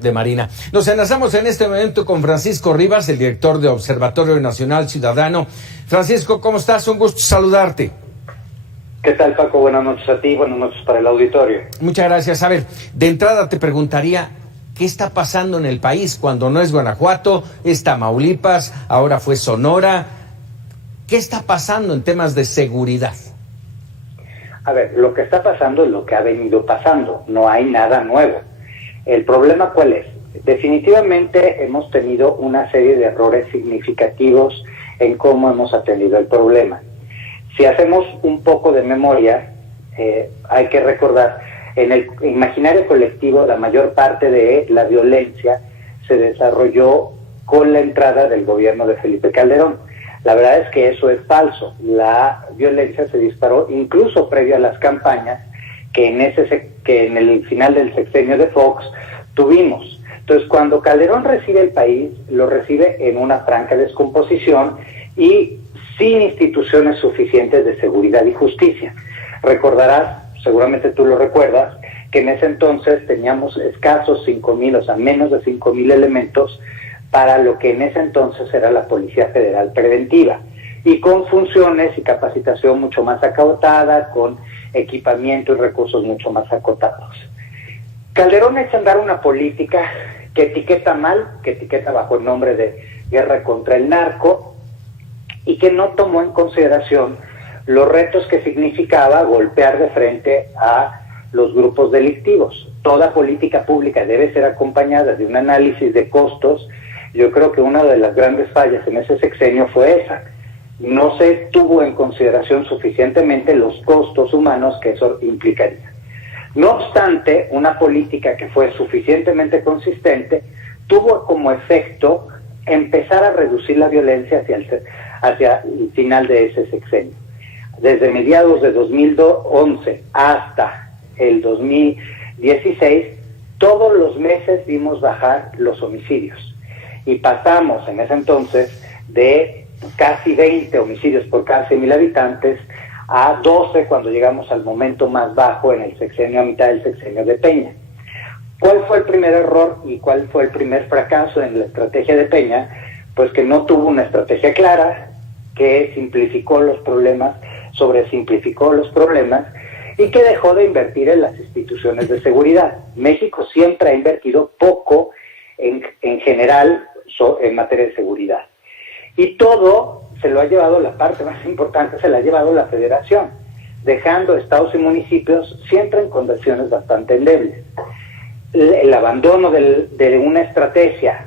de Marina. Nos enlazamos en este momento con Francisco Rivas, el director de Observatorio Nacional Ciudadano. Francisco, ¿cómo estás? Un gusto saludarte. ¿Qué tal, Paco? Buenas noches a ti, buenas noches para el auditorio. Muchas gracias. A ver, de entrada te preguntaría, ¿qué está pasando en el país cuando no es Guanajuato, es Tamaulipas, ahora fue Sonora? ¿Qué está pasando en temas de seguridad? A ver, lo que está pasando es lo que ha venido pasando, no hay nada nuevo. ¿El problema cuál es? Definitivamente hemos tenido una serie de errores significativos en cómo hemos atendido el problema. Si hacemos un poco de memoria, hay que recordar, en el imaginario colectivo la mayor parte de la violencia se desarrolló con la entrada del gobierno de Felipe Calderón. La verdad es que eso es falso. La violencia se disparó incluso previo a las campañas que en el final del sexenio de Fox tuvimos. Entonces, cuando Calderón recibe el país, lo recibe en una franca descomposición y sin instituciones suficientes de seguridad y justicia. Recordarás, seguramente tú lo recuerdas, que en ese entonces teníamos escasos 5,000, o sea, menos de 5,000 elementos para lo que en ese entonces era la Policía Federal Preventiva, y con funciones y capacitación mucho más acotada, con equipamiento y recursos mucho más acotados. Calderón echa a andar una política que etiqueta mal, que etiqueta bajo el nombre de guerra contra el narco, y que no tomó en consideración los retos que significaba golpear de frente a los grupos delictivos. Toda política pública debe ser acompañada de un análisis de costos. Yo creo que una de las grandes fallas en ese sexenio fue esa. No se tuvo en consideración suficientemente los costos humanos que eso implicaría. No obstante, una política que fue suficientemente consistente tuvo como efecto empezar a reducir la violencia hacia el final de ese sexenio. Desde mediados de 2011 hasta el 2016, todos los meses vimos bajar los homicidios. Y pasamos en ese entonces de casi 20 homicidios por cada 100,000 habitantes a 12 cuando llegamos al momento más bajo en el sexenio, a mitad del sexenio de Peña. ¿Cuál fue el primer error y cuál fue el primer fracaso en la estrategia de Peña? Pues que no tuvo una estrategia clara, que simplificó los problemas, sobresimplificó los problemas y que dejó de invertir en las instituciones de seguridad. México siempre ha invertido poco en general en materia de seguridad. Y todo se lo ha llevado, la parte más importante se la ha llevado la Federación, dejando estados y municipios siempre en condiciones bastante endebles. El abandono de una estrategia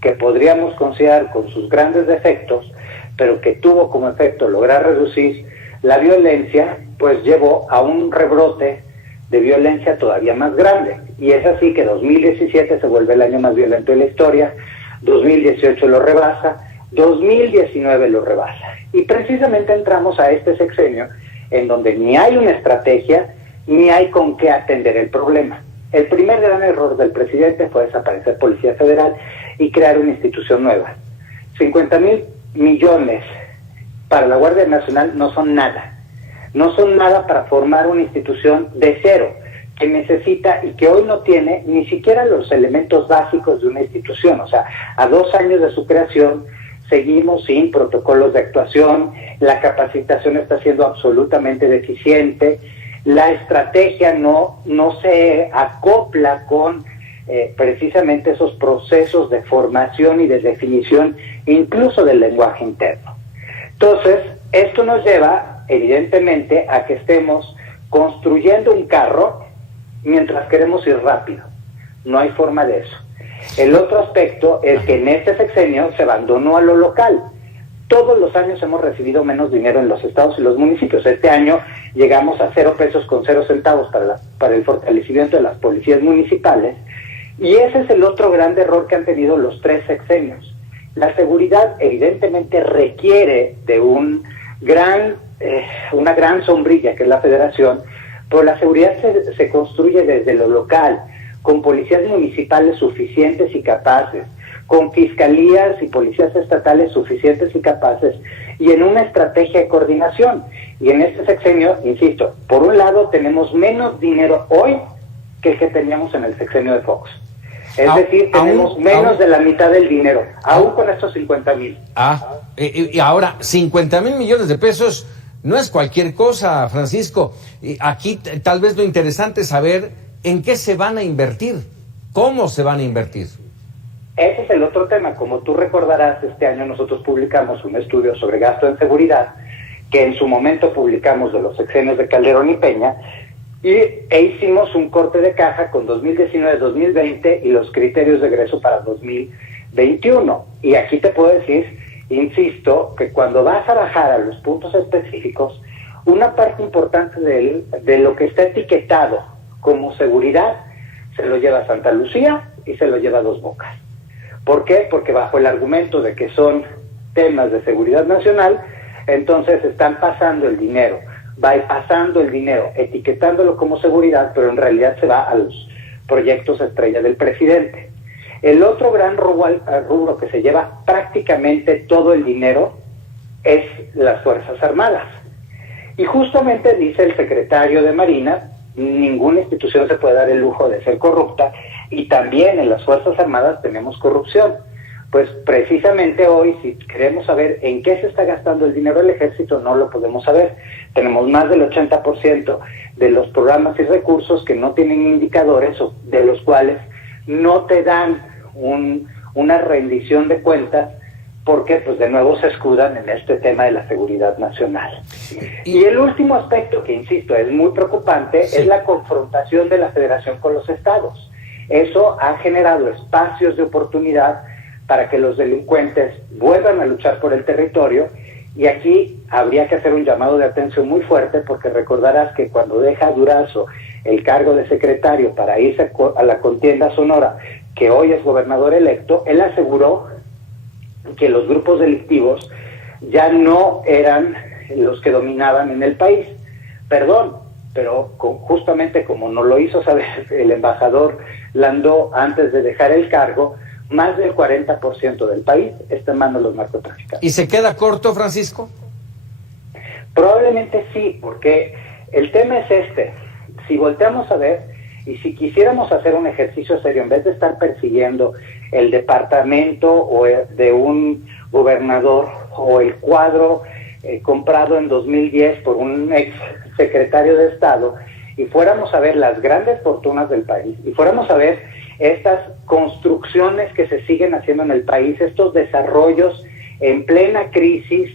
que podríamos considerar con sus grandes defectos, pero que tuvo como efecto lograr reducir la violencia, pues llevó a un rebrote de violencia todavía más grande. Y es así que 2017 se vuelve el año más violento de la historia, 2018 lo rebasa, 2019 lo rebasa. Y precisamente entramos a este sexenio en donde ni hay una estrategia, ni hay con qué atender el problema. El primer gran error del presidente fue desaparecer Policía Federal y crear una institución nueva. 50,000 millones para la Guardia Nacional no son nada. No son nada para formar una institución de cero, que necesita y que hoy no tiene ni siquiera los elementos básicos de una institución. O sea, a 2 años de su creación seguimos sin protocolos de actuación, la capacitación está siendo absolutamente deficiente, la estrategia no se acopla con precisamente esos procesos de formación y de definición, incluso del lenguaje interno. Entonces, esto nos lleva, evidentemente, a que estemos construyendo un carro mientras queremos ir rápido. No hay forma de eso. El otro aspecto es que en este sexenio se abandonó a lo local. Todos los años hemos recibido menos dinero en los estados y los municipios. Este año llegamos a 0 pesos con 0 centavos para el fortalecimiento de las policías municipales. Y ese es el otro gran error que han tenido los 3 sexenios. La seguridad evidentemente requiere de una gran sombrilla que es la Federación, pero la seguridad se construye desde lo local, con policías municipales suficientes y capaces, con fiscalías y policías estatales suficientes y capaces, y en una estrategia de coordinación. Y en este sexenio, insisto, por un lado tenemos menos dinero hoy que el que teníamos en el sexenio de Fox. Es decir, tenemos menos de la mitad del dinero, aún con estos 50,000. Y ahora, 50,000 millones de pesos no es cualquier cosa, Francisco. Aquí tal vez lo interesante es saber en qué se van a invertir, cómo se van a invertir. Ese es el otro tema. Como tú recordarás, este año nosotros publicamos un estudio sobre gasto en seguridad, que en su momento publicamos de los sexenios de Calderón y Peña, e hicimos un corte de caja con 2019-2020 y los criterios de egreso para 2021. Y aquí te puedo decir, insisto, que cuando vas a bajar a los puntos específicos, una parte importante de lo que está etiquetado como seguridad se lo lleva Santa Lucía y se lo lleva Dos Bocas. ¿Por qué? Porque bajo el argumento de que son temas de seguridad nacional, entonces están pasando el dinero, pasando el dinero, etiquetándolo como seguridad, pero en realidad se va a los proyectos estrella del presidente. El otro gran rubro que se lleva prácticamente todo el dinero es las Fuerzas Armadas. Y justamente dice el secretario de Marina, ninguna institución se puede dar el lujo de ser corrupta, y también en las Fuerzas Armadas tenemos corrupción. Pues precisamente hoy, si queremos saber en qué se está gastando el dinero del ejército, no lo podemos saber. Tenemos más del 80% de los programas y recursos que no tienen indicadores, o de los cuales no te dan una rendición de cuentas, porque pues de nuevo se escudan en este tema de la seguridad nacional. Y el último aspecto, que insisto es muy preocupante, es la confrontación de la Federación con los estados. Eso ha generado espacios de oportunidad para que los delincuentes vuelvan a luchar por el territorio, y aquí habría que hacer un llamado de atención muy fuerte, porque recordarás que cuando deja Durazo el cargo de secretario para irse a la contienda Sonora, que hoy es gobernador electo, él aseguró que los grupos delictivos ya no eran los que dominaban en el país. Perdón, pero justamente como nos lo hizo saber el embajador Landó antes de dejar el cargo, más del 40% del país está en manos de los narcotraficantes. ¿Y se queda corto, Francisco? Probablemente sí, porque el tema es este. Si volteamos a ver, y si quisiéramos hacer un ejercicio serio, en vez de estar persiguiendo el departamento o de un gobernador o el cuadro comprado en 2010 por un ex secretario de Estado, y fuéramos a ver las grandes fortunas del país, y fuéramos a ver estas construcciones que se siguen haciendo en el país, estos desarrollos en plena crisis,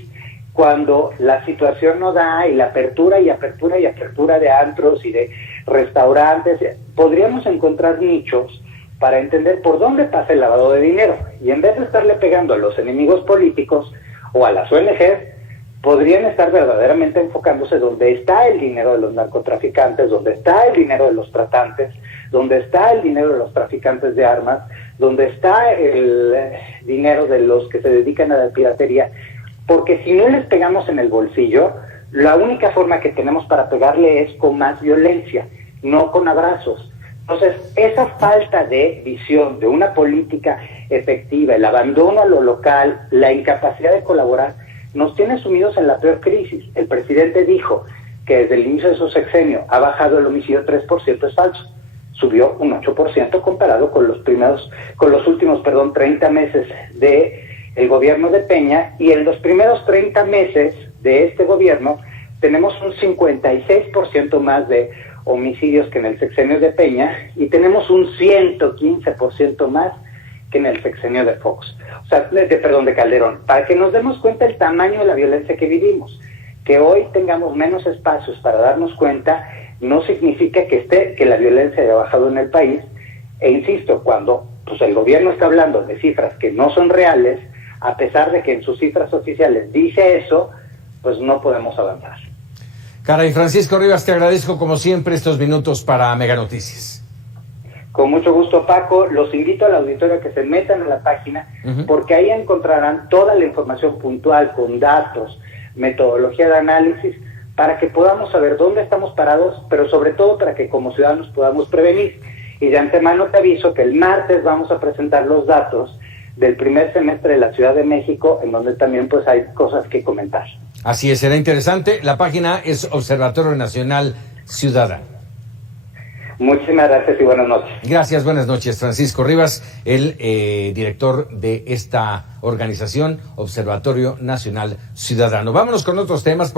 cuando la situación no da, y la apertura y apertura y apertura de antros y de restaurantes, podríamos encontrar nichos para entender por dónde pasa el lavado de dinero, y en vez de estarle pegando a los enemigos políticos o a las ONGs, podrían estar verdaderamente enfocándose donde está el dinero de los narcotraficantes, donde está el dinero de los tratantes, donde está el dinero de los traficantes de armas, donde está el dinero de los que se dedican a la piratería, porque si no les pegamos en el bolsillo, la única forma que tenemos para pegarle es con más violencia, no con abrazos. Entonces, esa falta de visión de una política efectiva, el abandono a lo local, la incapacidad de colaborar, nos tiene sumidos en la peor crisis. El presidente dijo que desde el inicio de su sexenio ha bajado el homicidio 3%, es falso. Subió un 8% comparado con los últimos 30 meses de el gobierno de Peña, y en los primeros 30 meses de este gobierno tenemos un 56% más de homicidios que en el sexenio de Peña, y tenemos un 115% más que en el sexenio de Fox, de Calderón, para que nos demos cuenta del tamaño de la violencia que vivimos. Que hoy tengamos menos espacios para darnos cuenta no significa que la violencia haya bajado en el país, e insisto, cuando el gobierno está hablando de cifras que no son reales, a pesar de que en sus cifras oficiales dice eso, pues no podemos avanzar. Caray, Francisco Rivas, te agradezco como siempre estos minutos para Mega Noticias. Con mucho gusto, Paco. Los invito al auditorio a que se metan en la página, porque ahí encontrarán toda la información puntual, con datos, metodología de análisis, para que podamos saber dónde estamos parados, pero sobre todo para que como ciudadanos podamos prevenir. Y de antemano te aviso que el martes vamos a presentar los datos del primer semestre de la Ciudad de México, en donde también pues hay cosas que comentar. Así es, será interesante. La página es Observatorio Nacional Ciudadano. Muchísimas gracias y buenas noches. Gracias, buenas noches. Francisco Rivas, el director de esta organización, Observatorio Nacional Ciudadano. Vámonos con otros temas.